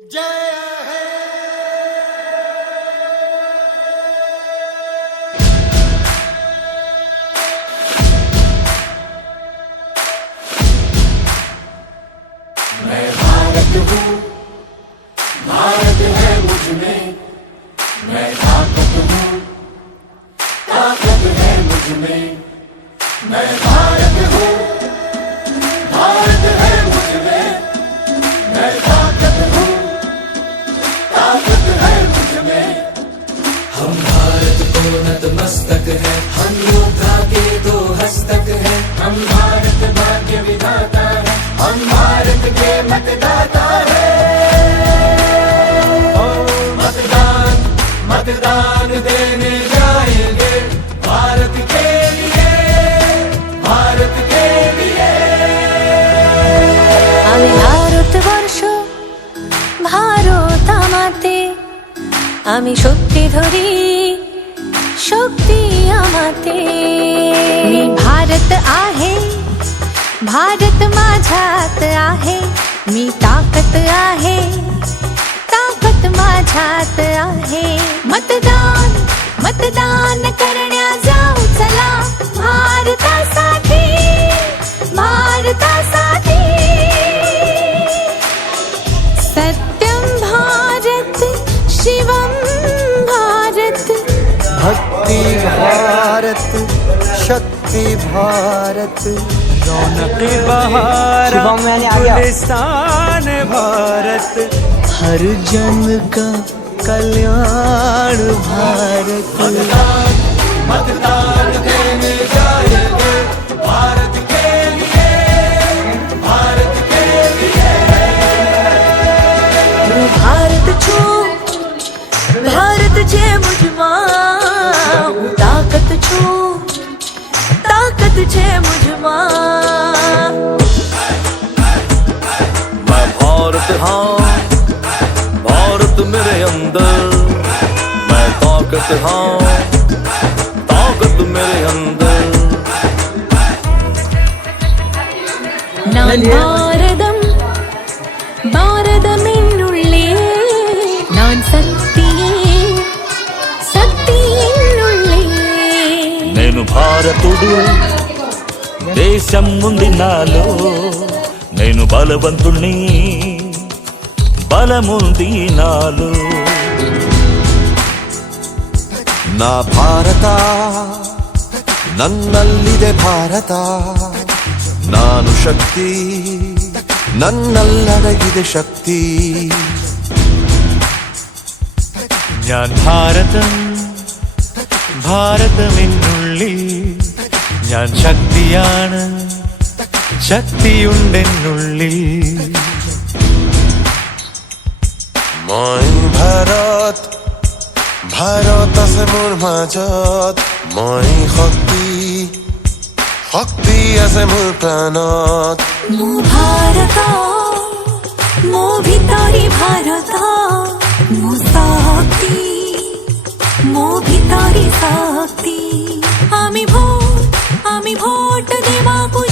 मैं भारत हूँ, भारत है मुझ में, मैं ताकत हूँ, ताकत है मुझ में, मैं भारत हूँ, भारत है मुझ में, मैं ताकत हूँ, ताकत है मुझ में। हम भारत को नतमस्तक है, हम योद्धा के दो हस्तक है, हम भारत भाग्य विधाता है, हम भारत के मतदाता है। मतदान मतदान देने जाएंगे भारत के लिए, भारत के लिए। আমি ভারতবর্ষ ভারত আমাতে, আমি শক্তি ধরি शक्ती आमाते। मी भारत आहे, भारत माझ्यात आहे, मी ताकत आहे, ताकत माझ्यात आहे। मतदान मतदान करण्या जाऊ चला, भारतासाठी भारतासाठी। सत्यं भारत शिवं भारत, भक्ति भारत शक्ति भारत, रौनक बहारा गुलिस्तान भारत, हर जन का कल्याण भारत। मतदान देने जाएंगे भारत के लिए, भारत के लिए। भारत छू भारत छे मुझमा, ताकत छू ताकत छे मुझमा। मैं भारत हाँ, भारत मेरे अंदर, मैं ताकत हाँ, ताकत मेरे अंदर। நான் பாரதம் பாரதமென்னுள்ளே, நான் சக்தியே சக்தியென்னுள்ளே। నేను భారతుడు, దేశం ఉంది నాలో, నేను బలవంతుణ్ణి, బలముంది నాలో। ನಾ ಭಾರತ, ನನ್ನಲ್ಲಿದೆ ಭಾರತ, ನಾನು ಶಕ್ತಿ, ನನ್ನಲ್ಲಡಗಿದೆ ಶಕ್ತಿ। ഞാൻ ഭാരതം ഭാരതമെന്നുള്ളിൽ, ഞാൻ ശക്തിയാണ്, ശക്തിയുണ്ടെന്നുള്ളിൽ। মই ভাৰত, ভাৰত আছে মোৰ মাজত, মই শক্তি, শক্তি আছে মোৰ প্ৰাণত। মো ভারত মো ভিতরি ভারত, মো শক্তি মো ভিতরি শক্তি। আমি ভোট দেবাকু